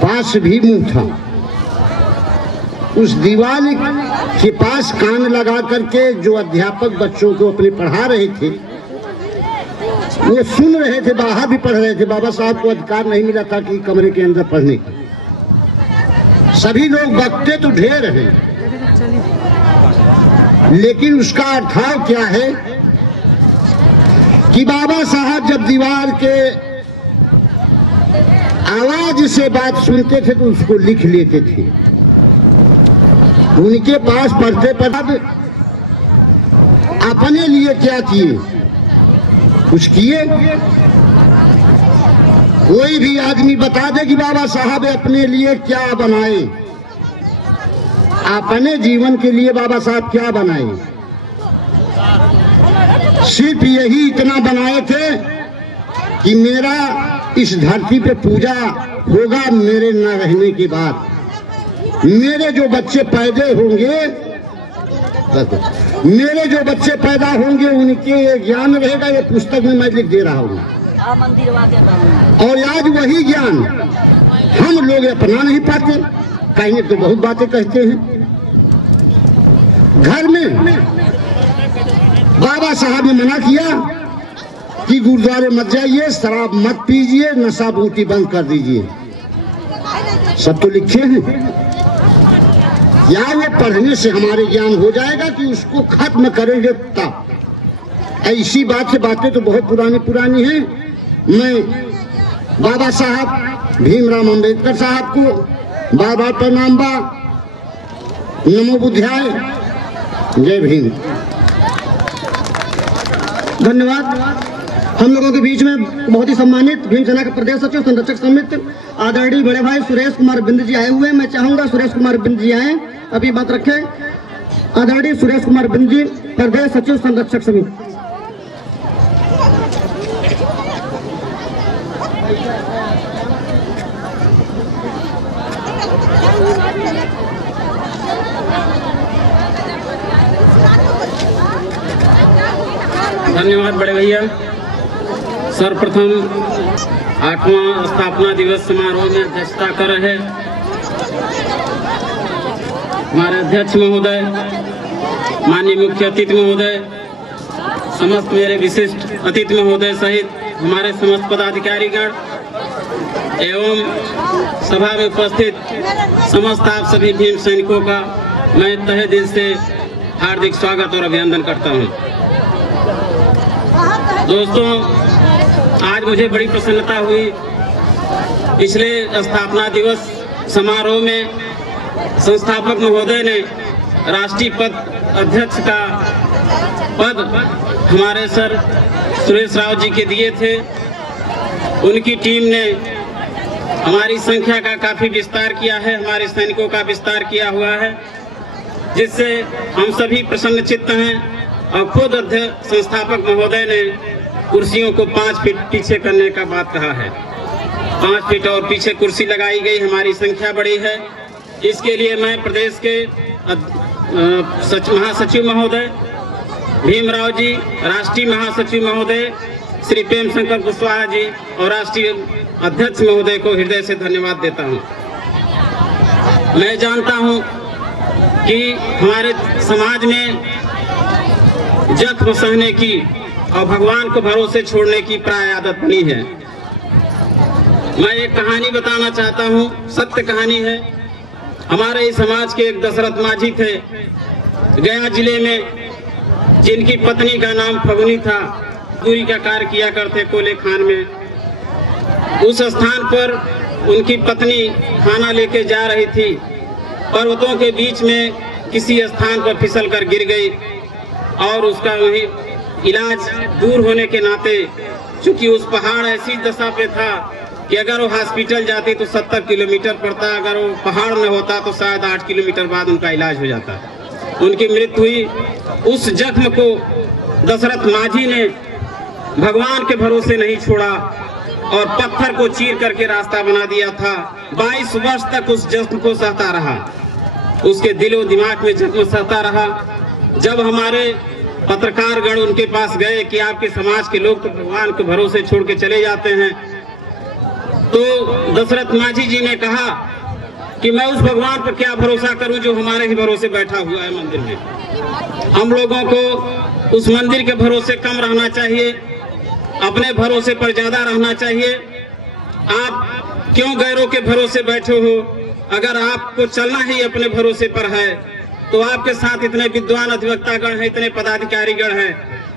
पास भी मुंह था। उस दीवार के पास कान लगा करके जो अध्यापक बच्चों को अपने पढ़ा रहे थे वो सुन रहे थे, बाहर भी पढ़ रहे थे। बाबा साहब को अधिकार नहीं मिला था कि कमरे के अंदर पढ़ने का। सभी लोग बकते तो ढेर हैं, लेकिन उसका अर्थात क्या है कि बाबा साहब जब दीवार के आवाज से बात सुनते थे तो उसको लिख लेते थे। उनके पास पढ़ते पढ़ते अपने लिए क्या किए, कुछ किए। कोई भी आदमी बता दे कि बाबा साहब अपने लिए क्या बनाए, अपने जीवन के लिए बाबा साहब क्या बनाए। सिर्फ यही इतना बनाए थे कि मेरा इस धरती पे पूजा होगा मेरे न रहने के बाद। मेरे जो बच्चे पैदा होंगे उनके ये ज्ञान रहेगा। ये पुस्तक में मैं लिख दे रहा हूँ। और आज वही ज्ञान हम लोग अपना नहीं पाते। कहीं तो बहुत बातें कहते हैं। घर में बाबा साहब ने मना किया कि गुरुद्वारे मत जाइए, शराब मत पीजिए, नशा बूटी बंद कर दीजिए। सब तो लिखे हैं। या वो पढ़ने से हमारे ज्ञान हो जाएगा कि उसको खत्म करेंगे तब। ऐसी बातें तो बहुत पुरानी हैं। मैं बाबा साहब भीमराव अंबेडकर साहब को बार बार प्रणाम बा। नमो बुद्धाय। जय भीम। धन्यवाद। हम लोगों के बीच में बहुत ही सम्मानित भीम सेना के प्रदेश सचिव संरक्षक समिति आदरणीय बड़े भाई सुरेश कुमार बिंद जी आए हुए हैं। मैं चाहूंगा सुरेश कुमार बिंद जी आए, अभी बात रखें। आदरणीय सुरेश कुमार बिंद जी, प्रदेश सचिव संरक्षक समिति। धन्यवाद बड़े भैया। सर्वप्रथम 8वां स्थापना दिवस समारोह में अध्यक्षता कर रहे हमारे अध्यक्ष महोदय, माननीय मुख्य अतिथि महोदय, समस्त मेरे विशिष्ट अतिथि महोदय सहित हमारे समस्त पदाधिकारीगण एवं सभा में उपस्थित समस्त आप सभी भीम सैनिकों का मैं तहे दिल से हार्दिक स्वागत और अभिनंदन करता हूं। दोस्तों, आज मुझे बड़ी प्रसन्नता हुई। पिछले स्थापना दिवस समारोह में संस्थापक महोदय ने राष्ट्रीय पद अध्यक्ष का पद हमारे सर सुरेश राव जी के दिए थे। उनकी टीम ने हमारी संख्या का काफी विस्तार किया है, हमारे सैनिकों का विस्तार किया हुआ है, जिससे हम सभी प्रसन्नचित्त हैं। और खुद अध्यक्ष संस्थापक महोदय ने कुर्सियों को 5 फीट पीछे करने का बात कहा है। 5 फीट और पीछे कुर्सी लगाई गई। हमारी संख्या बड़ी है। इसके लिए मैं प्रदेश के महासचिव महोदय भीमराव जी, राष्ट्रीय महासचिव महोदय श्री प्रेम शंकर कुशवाहा जी और राष्ट्रीय अध्यक्ष महोदय को हृदय से धन्यवाद देता हूं। मैं जानता हूं कि हमारे समाज में जख्म सहने की और भगवान को भरोसे छोड़ने की प्राय आदत बनी है। मैं एक कहानी बताना चाहता हूँ, सत्य कहानी है। हमारे इस समाज के एक दशरथ माझी थे, गया जिले में, जिनकी पत्नी का नाम फगुनी था। मजदूरी का कार्य किया करते कोले खान में। उस स्थान पर उनकी पत्नी खाना लेके जा रही थी। पर्वतों के बीच में किसी स्थान पर फिसल कर गिर गई और उसका वही इलाज दूर होने के नाते, चूंकि उस पहाड़ ऐसी दशा पे था कि अगर वो हॉस्पिटल जाती तो 70 किलोमीटर पड़ता, अगर वो पहाड़ न होता तो शायद 8 किलोमीटर बाद उनका इलाज हो जाता। उनकी मृत्यु हुई। उस जख्म को दशरथ माझी ने भगवान के भरोसे नहीं छोड़ा और पत्थर को चीर करके रास्ता बना दिया था। 22 वर्ष तक उस जख्म को सहता रहा, उसके दिलो दिमाग में जख्म सहता रहा। जब हमारे पत्रकारगण उनके पास गए कि आपके समाज के लोग तो भगवान के भरोसे छोड़ के चले जाते हैं, तो दशरथ माझी जी ने कहा कि मैं उस भगवान पर क्या भरोसा करूं जो हमारे ही भरोसे बैठा हुआ है मंदिर में। हम लोगों को उस मंदिर के भरोसे कम रहना चाहिए, अपने भरोसे पर ज्यादा रहना चाहिए। आप क्यों गैरों के भरोसे बैठे हो? अगर आपको चलना ही अपने भरोसे पर है तो आपके साथ इतने विद्वान अधिवक्तागण हैं, इतने पदाधिकारीगण हैं,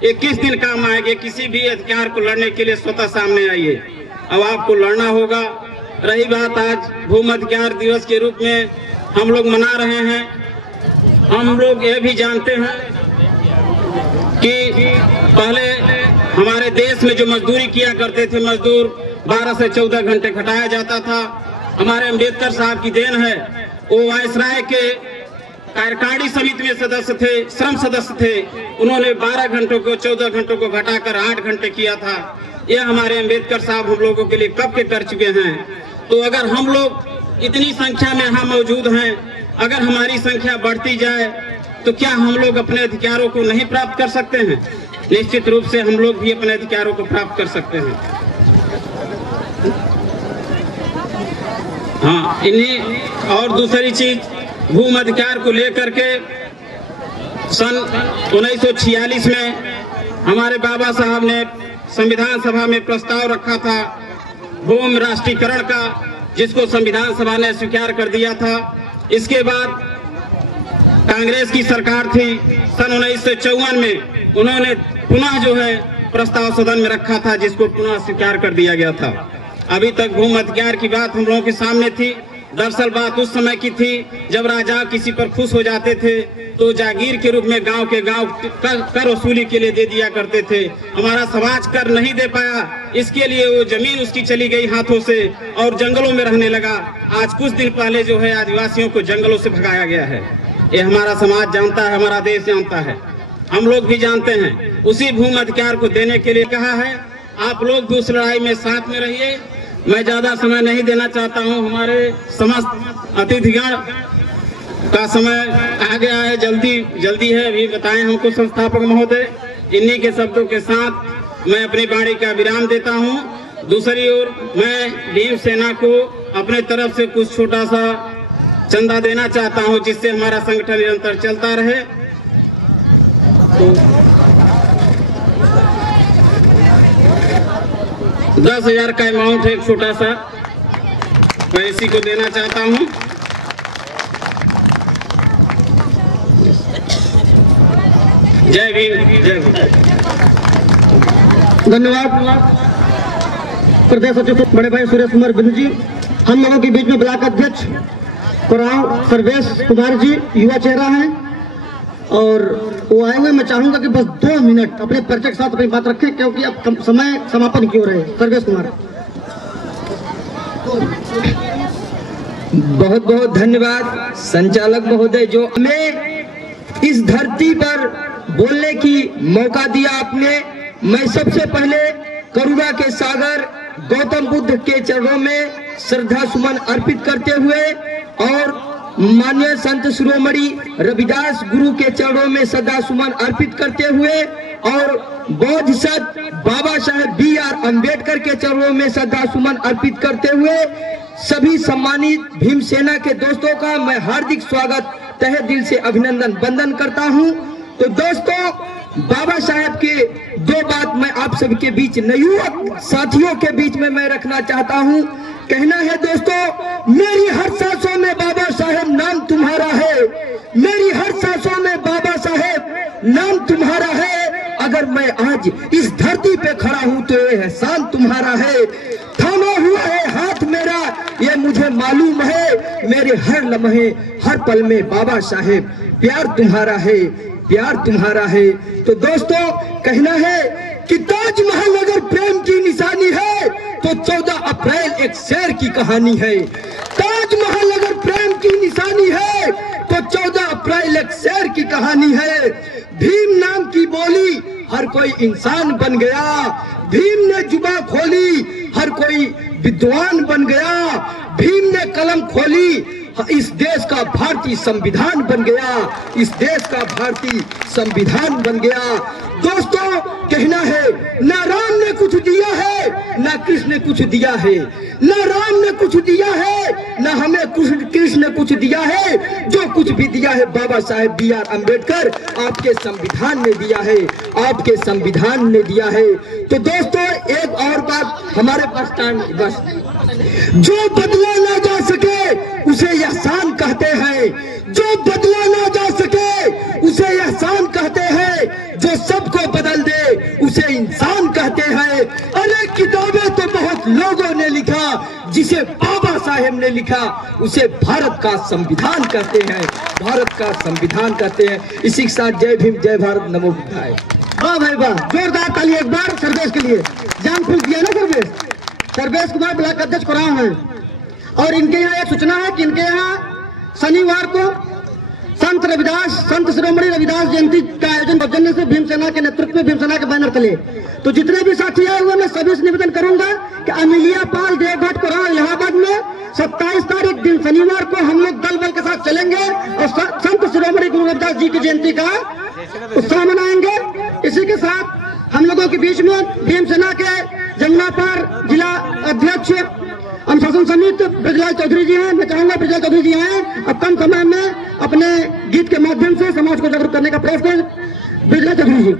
ये किस दिन काम आएंगे? किसी भी अधिकार को लड़ने के लिए स्वतः सामने आइए। अब आपको लड़ना होगा। रही बात आज भूमि अधिकार दिवस के रूप में हम लोग मना रहे हैं, हम लोग ये भी जानते हैं कि पहले हमारे देश में जो मजदूरी किया करते थे मजदूर 12 से 14 घंटे खटाया जाता था। हमारे अंबेडकर साहब की देन है, वो वायसराय के कार्यकारिणी समिति में सदस्य थे, श्रम सदस्य थे। उन्होंने 12 घंटों को 14 घंटों को घटाकर 8 घंटे किया था। ये हमारे अंबेडकर साहब हम लोगों के लिए कब के कर चुके हैं। तो अगर हम लोग इतनी संख्या में यहाँ मौजूद हैं, अगर हमारी संख्या बढ़ती जाए तो क्या हम लोग अपने अधिकारों को नहीं प्राप्त कर सकते हैं? निश्चित रूप से हम लोग भी अपने अधिकारों को प्राप्त कर सकते हैं। हाँ, इन्हीं और दूसरी चीज भूमि अधिकार को लेकर के सन 1946 में हमारे बाबा साहब ने संविधान सभा में प्रस्ताव रखा था भूमि राष्ट्रीयकरण का, जिसको संविधान सभा ने स्वीकार कर दिया था। इसके बाद कांग्रेस की सरकार थी, सन 1954 में उन्होंने पुनः जो है प्रस्ताव सदन में रखा था, जिसको पुनः स्वीकार कर दिया गया था। अभी तक भूमि अधिकार की बात हम लोगों के सामने थी। दरअसल बात उस समय की थी जब राजा किसी पर खुश हो जाते थे तो जागीर के रूप में गांव के गांव कर वसूली के लिए दे दिया करते थे। हमारा समाज कर नहीं दे पाया, इसके लिए वो जमीन उसकी चली गई हाथों से और जंगलों में रहने लगा। आज कुछ दिन पहले जो है आदिवासियों को जंगलों से भगाया गया है। ये हमारा समाज जानता है, हमारा देश जानता है, हम लोग भी जानते हैं। उसी भूमि अधिकार को देने के लिए कहा है। आप लोग भी उस लड़ाई में साथ में रहिए। मैं ज्यादा समय नहीं देना चाहता हूं, हमारे समस्त अतिथिगण का समय आ गया है, जल्दी है। अभी बताएं हमको संस्थापक महोदय। इन्हीं के शब्दों के साथ मैं अपनी वाणी का विराम देता हूं। दूसरी ओर मैं भीम सेना को अपने तरफ से कुछ छोटा सा चंदा देना चाहता हूं, जिससे हमारा संगठन निरंतर चलता रहे। तो 10,000 का अमाउंट है, एक छोटा सा, मैं इसी को देना चाहता हूं। जय भीम, जय भीम। धन्यवाद प्रदेश सचिव बड़े भाई सुरेश कुमार बिंद जी। हम लोगों के बीच में ब्लॉक अध्यक्ष कुराव सर्वेश कुमार जी युवा चेहरा हैं और वो आए हुए। मैं चाहूंगा कि बस 2 मिनट अपने परिचय के साथ अपनी बात रखें, क्योंकि अब समय समापन की हो रहे हैं। सर्वेश कुमार। बहुत बहुत धन्यवाद संचालक महोदय, जो हमें इस धरती पर बोलने की मौका दिया आपने। मैं सबसे पहले करुणा के सागर गौतम बुद्ध के चरणों में श्रद्धा सुमन अर्पित करते हुए और माननीय संत शिरोमणि रविदास गुरु के चरणों में श्रद्धा सुमन अर्पित करते हुए और बौद्ध सत बाबा साहेब B.R. अम्बेडकर के चरणों में श्रद्धा सुमन अर्पित करते हुए सभी सम्मानित भीम सेना के दोस्तों का मैं हार्दिक स्वागत तहे दिल से अभिनंदन वंदन करता हूं। तो दोस्तों, बाबा साहेब के 2 बात मैं आप सबके बीच नवयुवक साथियों के बीच में मैं रखना चाहता हूं। कहना है दोस्तों, मेरी हर सांसों में बाबा साहेब नाम तुम्हारा है, मेरी हर सांसों में बाबा साहेब नाम तुम्हारा है। अगर मैं आज इस धरती पे खड़ा हूं तो ये एहसान तुम्हारा है। थामा हुआ है हाथ मेरा, ये मुझे मालूम है, मेरे हर लम्हे हर पल में बाबा साहेब प्यार तुम्हारा है, प्यार तुम्हारा है। तो दोस्तों, कहना है कि ताजमहल अगर प्रेम की निशानी है तो 14 अप्रैल एक शेर की कहानी है। ताजमहल अगर प्रेम की निशानी है तो 14 अप्रैल एक शेर की कहानी है। भीम नाम की बोली हर कोई इंसान बन गया, भीम ने जुबा खोली हर कोई विद्वान बन गया, भीम ने कलम खोली इस देश का भारतीय संविधान बन गया, इस देश का भारतीय संविधान बन गया। दोस्तों, कहना है ना राम ने कुछ दिया है, ना कृष्ण ने कुछ दिया है, ना राम ने कुछ दिया है, ना हमें कृष्ण ने कुछ दिया है। जो कुछ भी दिया है बाबा साहेब B.R. अम्बेडकर आपके संविधान ने दिया है, आपके संविधान ने दिया है। तो दोस्तों एक और बात हमारे पास टाइम बस, जो बदला ना जा सके उसे एहसान कहते हैं, जो बदला ना जा सके उसे एहसान कहते हैं, जो सबको बदल दे उसे इंसान कहते हैं। अरे किताबें तो बहुत लोगों ने लिखा, जिसे बाबा साहेब ने लिखा उसे भारत का संविधान कहते हैं, भारत का संविधान कहते हैं। इसी के साथ जय भीम, जय भारत, नमो बुद्धाय। वाह भाई वाह, जोरदार ताली एक बार सर्वेश के लिए। जान फूल दिया ना सर्वेश कुमार ब्लॉक अध्यक्ष को रहा है। और इनके यहाँ एक सूचना है कि इनके यहाँ शनिवार को संत शिरोमणि रविदास जयंती का आयोजन सौजन्य से भीमसेना के नेतृत्व में भीमसेना के बैनर तले। तो जितने भी साथी आए हुए मैं सभी से निवेदन करूंगा कि अमिलिया पाल देवघाट को रहा इलाहाबाद में 27 तारीख दिन शनिवार को हम लोग दल बल के साथ चलेंगे और संत शिरोमणि गुरु रविदास जी की जयंती का उत्सव मनाएंगे। इसी के साथ हम लोगों के बीच में भीमसेना के जमुनापार जिला अध्यक्ष अनुशासन समिति ब्रजलाल चौधरी जी हैं। मैं चाहूंगा ब्रजलाल चौधरी जी आए और कम समय में अपने गीत के माध्यम से समाज को जागरूक करने का प्रयास करें। ब्रजलाल चौधरी जी।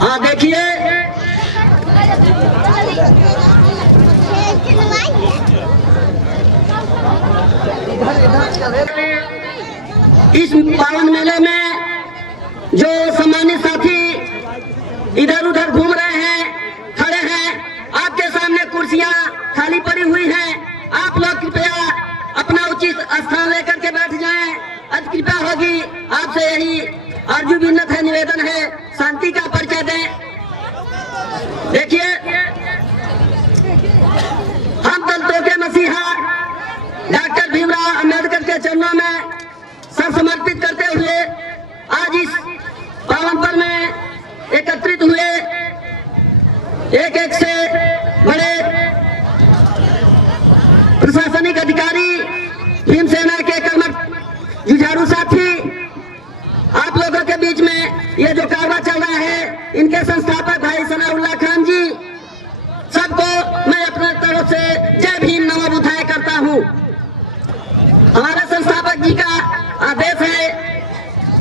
हाँ देखिए, इस पावन मेले में जो सम्मानित साथी इधर उधर घूम रहे हैं, खड़े हैं, आपके सामने कुर्सियां खाली पड़ी हुई हैं। आप लोग कृपया अपना उचित स्थान लेकर के बैठ जाएं। आज कृपया होगी आपसे यही अर्जु विनत है, निवेदन है, शांति का परिचय दें। देखिए, हम दलितों के मसीहा डॉक्टर भीमराव अम्बेडकर के चरणों में सर समर्पित करते हुए आज इस पावन पर्व में एकत्रित हुए एक एक से बड़े प्रशासनिक अधिकारी, भीमसेना के कर्मठ जुझारू साथी, आप लोगों के बीच में ये जो कारवा चल रहा है, इनके संस्थापक भाई सनाउल्लाह खान जी, सबको मैं अपने तरफ से जय भीम नमो बुद्धाय करता हूँ। हमारे संस्थापक जी का आदेश है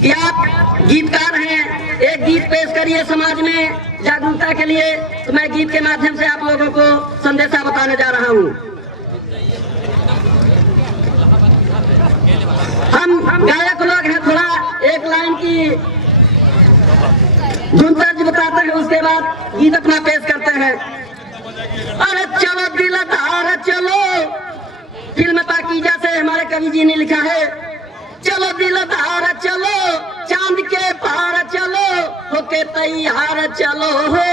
कि आप गीतकार हैं, एक गीत पेश करिए समाज में जागरूकता के लिए। तो मैं गीत के माध्यम से आप लोगों को संदेशा बताने जा रहा हूँ। हम गायक लोग हैं, थोड़ा एक लाइन की धुन तर्ज बताते हैं, उसके बाद गीत अपना पेश करते हैं। अरे चलो दिल धार चलो, फिल्म पाकीजा से हमारे कवि जी ने लिखा है। चलो दिल धार चलो, चांद के पार चलो, होके तैयार चलो हो।